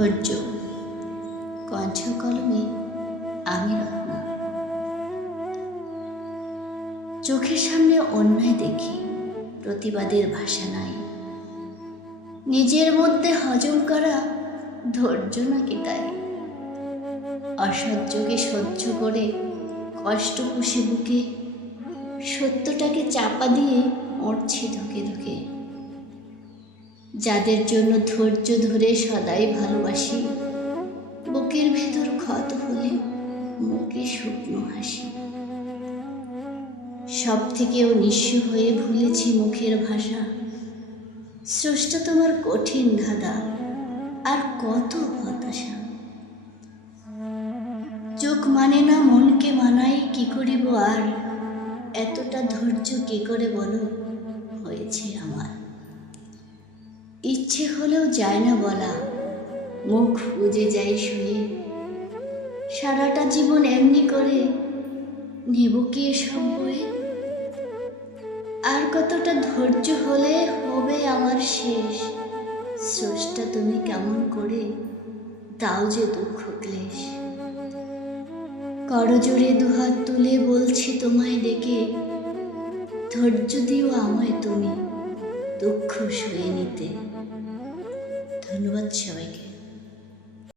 ধৈর্য। কণ্ঠ কলমে আমি রত্না। চোখের সামনে অন্যায় দেখি, প্রতিবাদের ভাষা নাই। নিজের মধ্যে হজম করা ধৈর্য নাকি তাই? অসহ্যকে সহ্য করে কষ্ট পুষে বুকে সত্যটাকে চাপা দিয়ে মরছি ধুকে ধুকে। যাদের জন্য ধৈর্য ধরে সদাই ভালোবাসি, বুকের ভেতর ক্ষত হলে মুখে শুকনো হাসি। সব থেকেও নিঃস্ব হয়ে ভুলেছি মুখের ভাষা। স্রষ্টা তোমার কঠিন ধাঁধা, আর কত হতাশা। চোখ মানে না মনকে মানাই, কি করিব আর? এতটা ধৈর্য কি করে বলো হয়েছে আমার। ইচ্ছে হলেও যায় না বলা, মুখ বুজে যাই শুয়ে। সারাটা জীবন এমনি করে নেব কি এসব বয়ে? আর কতটা ধৈর্য হলে হবে আমার শেষ? স্রষ্টা তুমি কেমন করে দাও যে দুঃখ ক্লেশ। করজোড়ে দুহাত তুলে বলছি তোমায় ডেকে, ধৈর্য দিও আমায় তুমি দুঃখ সয়ে নিতে। ধন্যবাদ সবাইকে।